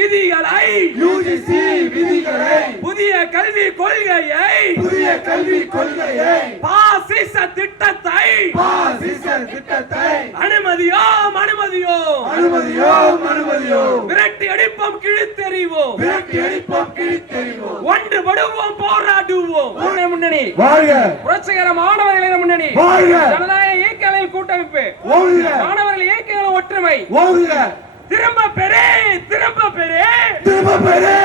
விதிகளை புதிய கல்விக் கொள்கையை பாசிச திட்டத்தை அனுமதியோம் விரட்டி அடிப்போம் கிழித்தெறிவோம் ஒன்றுபடுவோம் போராடுவோம். முன்னணி புரட்சிகர மாணவர்களின் முன்னணி ஜனநாயக இயக்கங்களின் கூட்டமைப்பு மாணவர்கள் இயக்கங்களின் ஒற்றுமை திரும்ப பெறே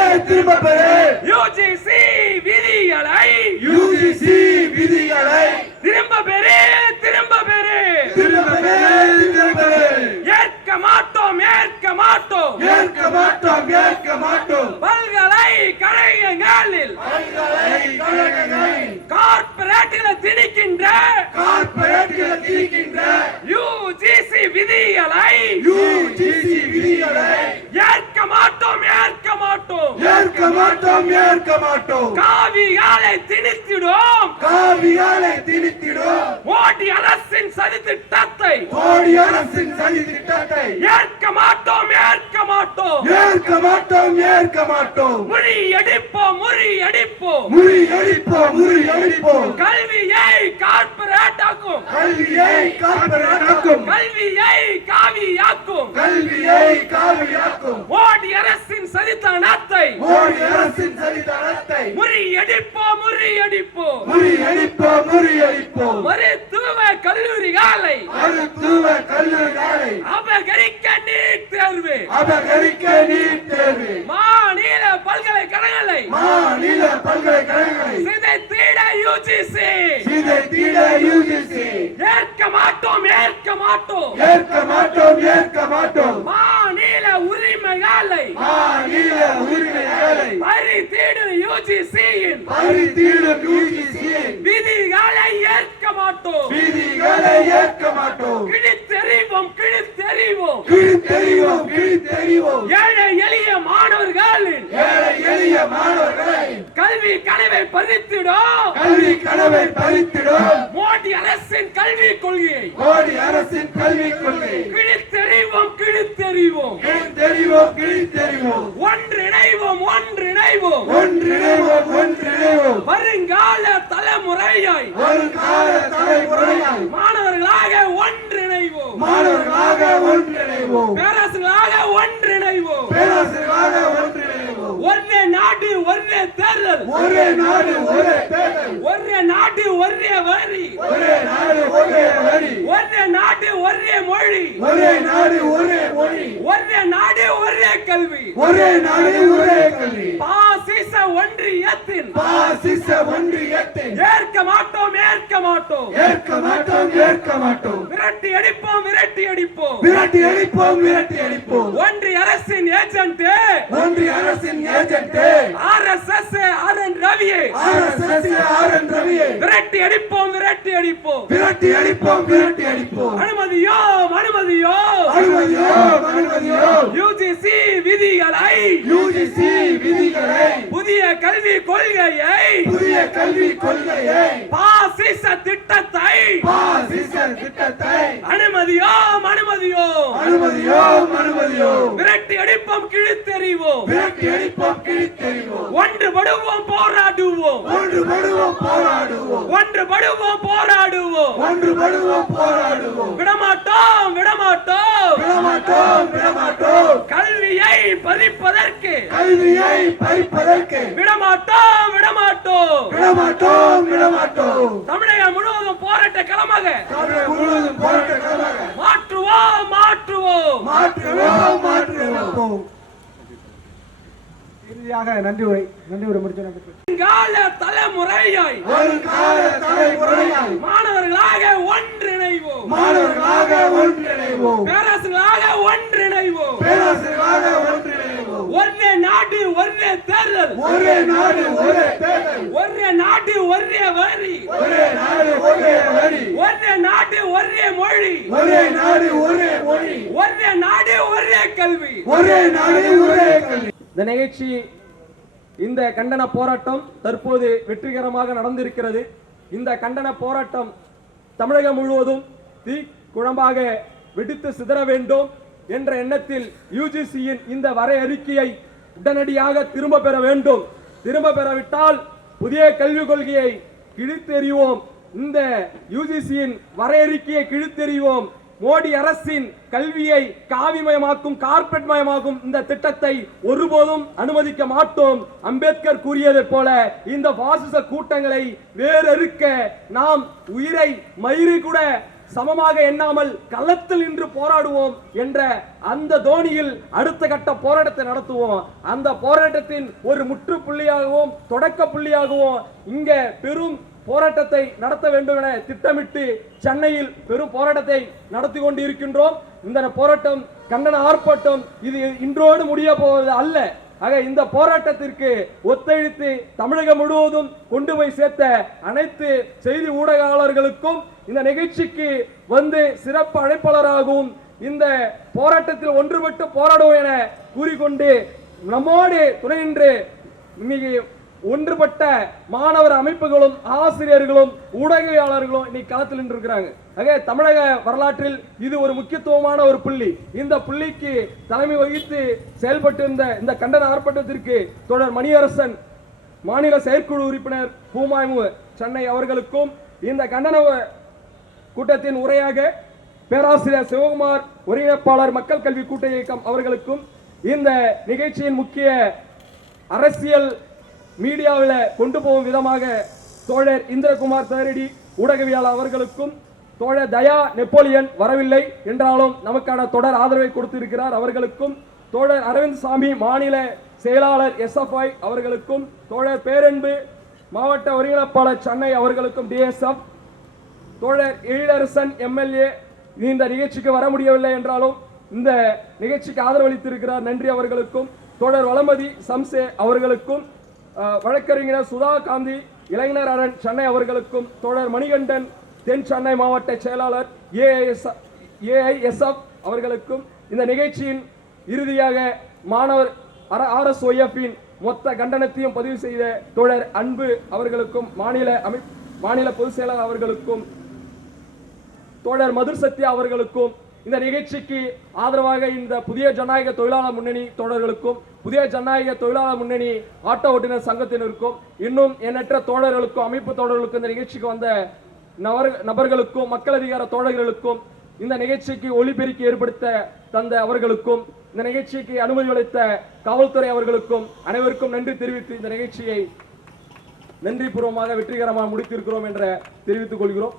யுஜிசி விதிகளை திரும்ப பெறே ஏற்க மாட்டோம் பல்கலைக்கழகங்களில் கார்ப்பரேட்டுகளை திணிக்கின்ற யுஜிசி விதிகளை ஏற்க மாட்டோம் காவியாலை திணித்திடும் மோடி அரசின் சதி திட்டத்தை ஏற்க மாட்டோம் முறியடிப்போம் கல்வியை கார்ப்பரேட் ஆக்கும் கல்வியை காவியாக்கும் மோடி அரசின் சதித்தனத்தை முறியடிப்போம் மருத்துவ கல்லூரிகளை அபகரிக்க நீட் தேர்வு மாநில பல்கலைக்கழகங்களை சிதைத்திட யுஜிசி ஏற்க மாட்டோம் மாநில உரிமைகளை பறித்திடும் யுஜிசியின் விதிகளை ஏற்க மாட்டோம் கிழித்தெறிவோம் ஏழை எளிய மாணவர்களின் கல்வி கனவை பறித்திடும் மோடி அரசின் கல்விக் கொள்கையை கிழித்தெறிவோம் ஒன்றிணைவோம் வருங்கால தலைமுறையாய் மாணவர்களாக ஒன்றிணைவோம் பேராசிரியர்களாக ஒன்றிணைவோம் ஒரே நாடு ஒரே தேர்தல் ஒரே நாடு ஒரே வரி ஒரே நாடு ஒரே மொழி ஒரே நாடு ஒரே கல்வி பாசிச ஒன்றியத்தின் ஏற்க மாட்டோம் விரட்டி அடிப்போம் ஒன்றிய அரசின் ஏஜென்ட் RSS RN ரவியை விரட்டி அடிப்போம் யுஜிசி விதிகளை புதிய கல்விக் கொள்கையை பாசிச திட்டத்தை அனுமதியோம் விரட்டி அடிப்போம் கிழித்தெறிவோம் ஒன்றுபடுவோம் போராடுவோம் விடமாட்டோம் கல்வியை பறிப்பதற்கு விடமாட்டோம் தமிழகம் முழுவதும் போராட்ட களமாக மாற்றுவோம். இறுதியாக நன்றி உரை முடிச்சு தலைமுறையாய் மாணவர்களாக ஒன்றிணைவோம் பேராசிரியர்களாக ஒன்றிணைவோம் ஒரே நாடு ஒரே தேர்தல் ஒரே நாடு ஒரே வரி ஒரே நாடு ஒரே மொழி ஒரே நாடு ஒரே கல்வி இந்த நிகழ்ச்சி இந்த கண்டன போராட்டம் தற்போது வெற்றிகரமாக நடந்திருக்கிறது. இந்த கண்டன போராட்டம் தமிழகம் முழுவதும் தீ குழம்பாக வெடித்து சிதற வேண்டும். என்ற எண்ணத்தில் யுஜிசியின் இந்த வரையறிக்கையை உடனடியாக திரும்ப பெற வேண்டும். திரும்ப பெறவிட்டால் புதிய கல்விக் கொள்கையை கிழித்தெறிவோம். இந்த யுஜிசியின் வரையறிக்கையை கிழித்தெறிவோம். மோடி அரசின் கல்வியை காவிமயமாக்கும், கார்பரேட் மயமாக்கும் இந்த திட்டத்தை ஒருபோதும் அனுமதிக்க மாட்டோம். அம்பேத்கர் கூறியதை போல இந்த பாசிச கூட்டங்களை வேறறுக்க நாம் உயிரை மயிரை கூட சமமாக எண்ணாமல் களத்தில் நின்று போராடுவோம் என்ற அந்த தோனியில் அடுத்த கட்ட போராட்டத்தை நடத்துவோம். அந்த போராட்டத்தின் ஒரு முற்றுப்புள்ளியாகவும் தொடக்க புள்ளியாகவும் இங்க பெரும் போராட்டத்தை நடத்த வேண்டும் என திட்டமிட்டு சென்னையில் பெரும் போராட்டத்தை நடத்தி கொண்டு இருக்கின்றோம். இந்த போராட்டம் கண்டன ஆர்ப்பாட்டம் இது இன்றோடு முடிய போவது அல்ல. ஆக இந்த போராட்டத்திற்கு ஒத்துழைத்து தமிழகம் முழுவதும் கொண்டு போய் சேர்த்த அனைத்து செய்தி ஊடகங்களுக்கும் இந்த நிகழ்ச்சிக்கு வந்து சிறப்பு அழைப்பாளராகவும் இந்த போராட்டத்தில் ஒன்றுபட்டு போராடுவோம் என கூறிக்கொண்டு நம்மோடு துணை நின்று மிக ஒன்றுபட்ட மாணவர் அமைப்புகளும் ஆசிரியர்களும் ஊடகவியலாளர்களும் இன்னைக்கு களத்தில் நின்று இருக்கிறாங்க. ஆக தமிழக வரலாற்றில் இது ஒரு முக்கியத்துவமான ஒரு புள்ளி. இந்த புள்ளிக்கு தலைமை வகித்து செயல்பட்டு இந்த கண்டன ஆர்ப்பாட்டத்திற்கு தொடர் மணியரசன் மாநில செயற்குழு உறுப்பினர் பூமாய்மு சென்னை அவர்களுக்கும், இந்த கண்டன கூட்டத்தின் உரையாக பேராசிரியர் சிவகுமார் ஒருங்கிணைப்பாளர் மக்கள் கல்வி கூட்ட இயக்கம் அவர்களுக்கும், இந்த நிகழ்ச்சியின் முக்கிய அரசியல் மீடியாவில் கொண்டு போகும் விதமாக தோழர் இந்திரகுமார் தேரடி ஊடகவியலாளர் அவர்களுக்கும், தோழர் தயா நெப்போலியன் வரவில்லை என்றாலும் நமக்கான தொடர் ஆதரவை கொடுத்திருக்கிறார் அவர்களுக்கும், தோழர் அரவிந்த் சாமி மாநில செயலாளர் SFI அவர்களுக்கும், தோழர் பேரன்பு மாவட்ட ஒருங்கிணைப்பாளர் சென்னை அவர்களுக்கும் DSF, தோழர் எழிலரசன் MLA இந்த நிகழ்ச்சிக்கு வர முடியவில்லை என்றாலும் இந்த நிகழ்ச்சிக்கு ஆதரவளித்திருக்கிறார், நன்றி அவர்களுக்கும், தோழர் வளமதி சம்சே அவர்களுக்கும், வழக்கறிஞர் சுதா காந்தி இளைஞர் அரண் சென்னை அவர்களுக்கும், தோழர் மணிகண்டன் தென் சென்னை மாவட்ட செயலாளர் AISF அவர்களுக்கும், இந்த நிகழ்ச்சியின் இறுதியாக மாணவர் RSOF மொத்த கண்டனத்தையும் பதிவு செய்த தோழர் அன்பு அவர்களுக்கும், மாநில பொதுச் செயலாளர் அவர்களுக்கும், தோழர் மதுர் சத்யா அவர்களுக்கும், இந்த நிகழ்ச்சிக்கு ஆதரவாக இந்த புதிய ஜனநாயக தொழிலாளர் முன்னணி தோழர்களுக்கும், புதிய ஜனநாயக தொழிலாளர் முன்னணி ஆட்டோ ஓட்டுநர் சங்கத்தினருக்கும், இன்னும் எண்ணற்ற தோழர்களுக்கும் அமைப்பு தோழர்களுக்கும், இந்த நிகழ்ச்சிக்கு வந்த நபர்களுக்கும், மக்கள் அதிகார தோழர்களுக்கும், இந்த நிகழ்ச்சிக்கு ஒளிபெருக்கி ஏற்படுத்த தந்த அவர்களுக்கும், இந்த நிகழ்ச்சிக்கு அனுமதி அளித்த காவல்துறை அவர்களுக்கும் அனைவருக்கும் நன்றி தெரிவித்து இந்த நிகழ்ச்சியை நன்றி பூர்வமாக வெற்றிகரமாக முடித்திருக்கிறோம் என்ற தெரிவித்துக் கொள்கிறோம்.